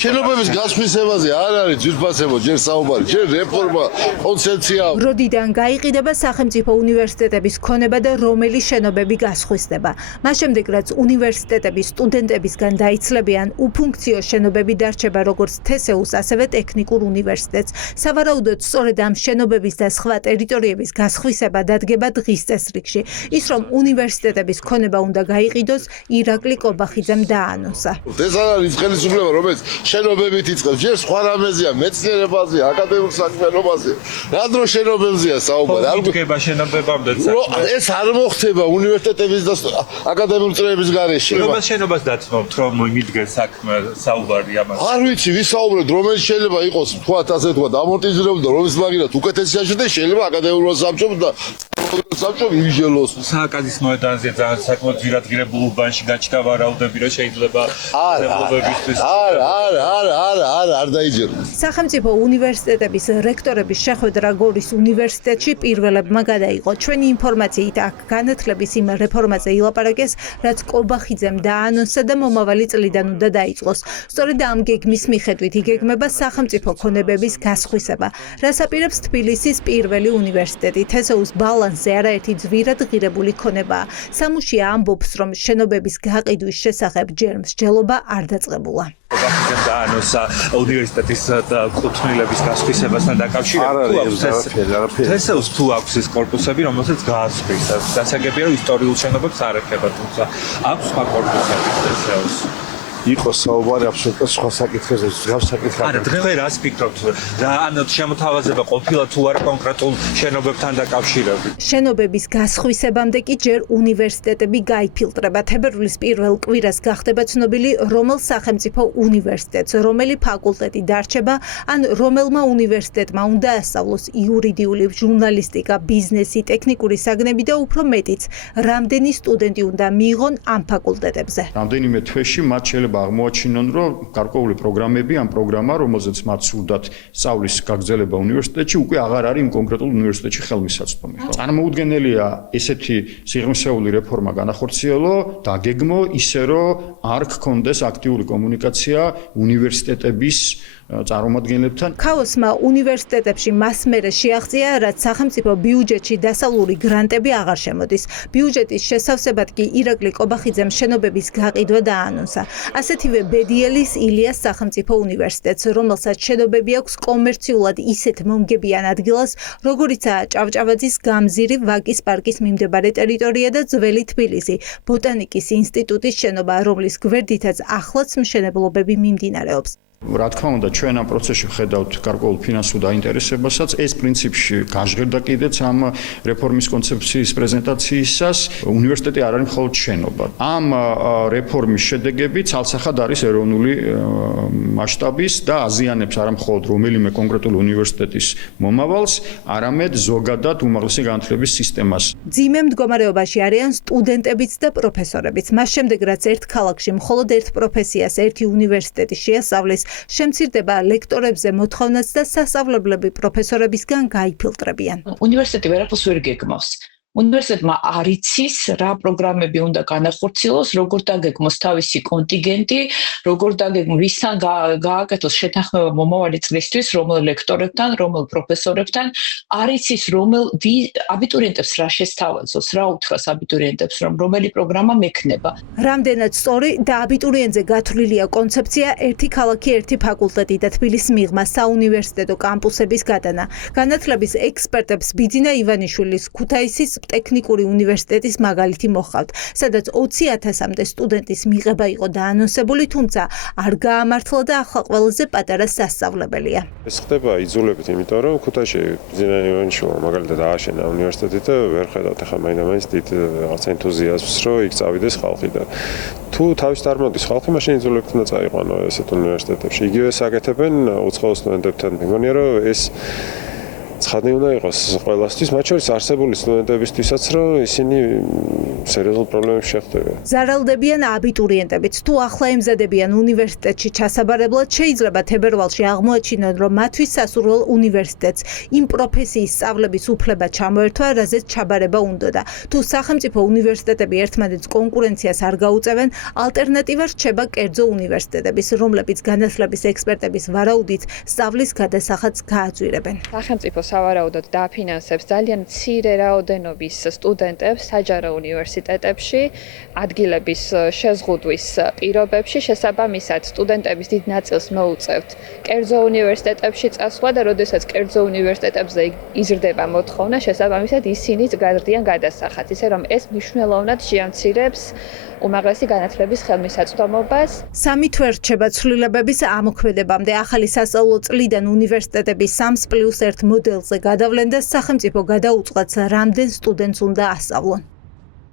შენობების გასხვისებაზე არ არის ძვირფასებო, ჯერ საუბარი, ჯერ რეფორმა, კონცეფცია. როდიდან გაიყიდება სახელმწიფო უნივერსიტეტების ქონება და რომელი შენობები გასხვისდება. მას შემდეგ რაც უნივერსიტეტების სტუდენტებისგან დაიცლებიან, უფუნქციო შენობები დარჩება როგორც თესეუს, ასევე ტექნიკურ უნივერსიტეტს. სავარაუდოდ სწორედ ამ შენობების და სხვა ტერიტორიების გასხვისება დადგება დღის წესრიგში. ის რომ უნივერსიტეტების ქონება უნდა გაიყიდოს, ირაკლი კობახიძემ დაანონსა. ეს არ არის ხელისუფლება, რომელიც შენობებით იწყებს, ჯერ სხვა რამეზეა, მეცნიერებაზეა, აკადემიურ საქმიანობაზე. რა დრო შენობებზეა საუბარი? არ გქება შენობებამდე. ეს არ მოხდება უნივერსიტეტების და აკადემიურ წრეების გარეშე. შენობას დათმობთ, რომ მიდგეს საქმე საუბარი ამაზე. არ ვიცი, ვისაუბრეთ, რომელიც შეიძლება იყოს, თქვათ, ასე თქვათ, ამორტიზირებული და რომის მაგირად უკეთესი შეშდა შეიძლება აკადემიურ საბჭომ და საბჭომ იმჟელოს. სააკადის მოედანზე ძალიან საკმაოდ ძვირადღირებულ უბანში გაჩნდა ვარაუდები, რომ შეიძლება არ დაიჯერო. სახელმწიფო უნივერსიტეტების რექტორების შეხვედრა გორის უნივერსიტეტში პირველებმა გადაიღო. ჩვენი ინფორმაციით აქ განათლების იმ რეფორმაზე ილაპარაკეს, რაც კობახიძემ დაანონსა და მომავალი წლიდან უნდა დაიწყოს. სწორედ ამ გეგმის მიხედვით იგეგმება სახელმწიფო ქონებების გასხვისება, რაც აპირებს თბილისის პირველი უნივერსიტეტი. თესეუს ბალანსზე არაერთი ძვირადღირებული ქონებაა. სამუშია ამბობს, რომ შენობების გაყიდვის შესახებ ჯერ მსჯელობა არ დაწყებულა. კობახიძემ დაანონსა უნივერსიტეტის კუთვნილების გასხვისებასთან დაკავშირებით. თესეუს თუ აქვს ეს კორპუსები, რომელსაც გაასხვის. დასაგებია, რომ ისტორიულ შენობებს არ ეხება, თუმცა აქვს სხვა კორპუსები თესეუს. იყო საუბარი აბსოლუტურად სხვა საკითხებზე, მსგავს საკითხებზე. არა, დღე რას ფიქრობთ? რა ანუ შემოთავაზება ყოფილა თუ არა კონკრეტულ შენობებთან დაკავშირებით? შენობების გასხვისებამდე კი ჯერ უნივერსიტეტები გაიფილტრება. თებერვლის პირველ კვირას გახდება ცნობილი, რომელ სახელმწიფო უნივერსიტეტს, რომელი ფაკულტეტი დარჩება, ან რომელმა უნივერსიტეტმა უნდა ასწავლოს იურიდიული, ჟურნალისტიკა, ბიზნესი, ტექნიკური საგნები და უფრო მეტიც, რამდენი სტუდენტი უნდა მიიღონ ამ ფაკულტეტებზე. რამდენიმე თვეში მათ შეიძლება აღმოაჩინონ, რომ გარკვეული პროგრამები, ამ პროგრამა, რომელზეც მათ სურდათ სწავლის გაგრძელება უნივერსიტეტში, უკვე აღარ არის იმ კონკრეტულ უნივერსიტეტში ხელმისაწვდომი. წარმოუდგენელია ესეთი სიღრმისეული რეფორმა განახორციელო, დაგეგმო ისე, რომ არ გქონდეს აქტიური კომუნიკაცია უნივერსიტეტების წარმომადგენლებთან. ქაოსმა უნივერსიტეტებში მას მერე შეაღწია, რაც სახელმწიფო ბიუჯეტში დასავლური გრანტები აღარ შემოდის. ბიუჯეტის შესავსებად კი ირაკლი კობახიძემ შენობების გაყიდვა დაანონსა. ასეთივე ბედიელის ილიას სახელმწიფო უნივერსიტეტს, რომელსაც შენობები აქვს კომერციულად ისეთ მომგებიან ადგილას, როგორიცაა ჭავჭავაძის გამზირი ვაკის პარკის მიმდებარე ტერიტორია და ძველი თბილისი, ბოტანიკის ინსტიტუტის შენობა, რომლის გვერდითაც ახლაც მშენებლობები მიმდინარეობს. რა თქმა უნდა, ჩვენ ამ პროცესში ვხედავთ გარკვეულ ფინანსურ დაინტერესებასაც. ეს პრინციპში გაჟღერდა კიდეც ამ რეფორმის კონცეფციის პრეზენტაციისას. უნივერსიტეტი არ არის მხოლოდ შენობა. ამ რეფორმის შედეგები ცალსახად არის ეროვნული მასშტაბის და აზიანებს არა მხოლოდ რომელიმე კონკრეტული უნივერსიტეტის მომავალს, არამედ ზოგადად უმაღლესი განათლების სისტემას. ძიმე მდგომარეობაში არიან სტუდენტებიც და პროფესორებიც. მას შემდეგ, რაც ერთ ქალაქში მხოლოდ ერთ პროფესიას ერთი უნივერსიტეტი შეასწავლის, შემცირდება ლექტორებზე მოთხოვნაც და სასწავლებლები პროფესორებისგან გაიფილტრებიან. უნივერსიტეტი ვერაფერს ვერ გეგმავს. უნივერსიტეტმა არ იცის, რა პროგრამები უნდა განახორციელოს, როგორ დაგეგმოს თავისი კონტინგენტი, როგორ დაგეგმოს ვისთან გააკეთოს შეთანხმება მომავალი წლისთვის, რომელ ლექტორებთან, რომელ პროფესორებთან, არ იცის, რომელ აბიტურიენტებს რა შესთავაზოს, რა უთხრას აბიტურიენტებს, რომ რომელი პროგრამა მექნება. რამდენად სწორი და აბიტურიენტზე გათვლილია კონცეფცია ერთი ქალაქი, ერთი ფაკულტეტი და თბილისის მიღმა საუნივერსიტეტო კამპუსების გადანა. განათლების ექსპერტებს ბიძინა ივანიშვილის ქუთაისის ტექნიკური უნივერსიტეტის მაგალითი მოჰყავთ, სადაც 20,000-მდე სტუდენტის მიღება იყო დაანონსებული, თუმცა არ გაამართლა და ახლა ყველაზე პატარა სასწავლებელია. ეს ხდება იძულებით, იმიტომ რომ ქუთაისში ბიძინა ივანიშვილმა მაგალითად ააშენა უნივერსიტეტი და ვერ ხედავთ ახლა მაინც დიდ რაღაც ენთუზიაზმს, რომ იქ წავიდეს ხალხი და თუ თავის არ მოდის ხალხი, მაშინ იძულებით უნდა წაიყვანო ესეთ უნივერსიტეტებში. იგივე საკეთებენ უცხოელ სტუდენტებთან. მეგონია, რომ ეს ცხადნი უნდა იყოს ყველასთვის, მათ შორის არსებული სტუდენტებისთვისაც, რომ ისინი სერიოზულ პრობლემებს შეხვდებიან. ზარალდებიან აბიტურიენტებიც. თუ ახლა ემზადებიან უნივერსიტეტში ჩასაბარებლად, შეიძლება თებერვალში აღმოაჩინონ, რომ მათთვის სასურველ უნივერსიტეტს იმ პროფესიის სწავლების უფლება ჩამოერთვა, რაზეც ჩაბარება უნდოდა. თუ სახელმწიფო უნივერსიტეტები ერთმანეთს კონკურენციას არ გაუწევენ, ალტერნატივა რჩება კერძო უნივერსიტეტების, რომლებიც განათლების ექსპერტების ვარაუდით სწავლის გადასახადს გააძვირებენ. სახელმწიფო სავარაუდოდ დაფინანსებს ძალიან მცირე რაოდენობის სტუდენტებს საჯარო უნივერსიტეტებში ადგილების შეზღუდვის პირობებში, შესაბამისად სტუდენტების დიდ ნაწილს მოუწევთ კერძო უნივერსიტეტებში წასვლა და როდესაც კერძო უნივერსიტეტებზე იზრდება მოთხოვნა, შესაბამისად ისინიც გადარდიან გადასახადს, ისე რომ ეს მნიშვნელოვნად შეამცირებს უმაღლესი განათლების ხელმისაწვდომობას. 3 თვე რჩება ცვლილებების ამოქმედებამდე. ახალი სასწავლო წლიდან უნივერსიტეტები 3+1 მოდელზე გადავლენ და სახელმწიფო გადაუწყობს, რამდენ სტუდენტს უნდა ასწავლონ.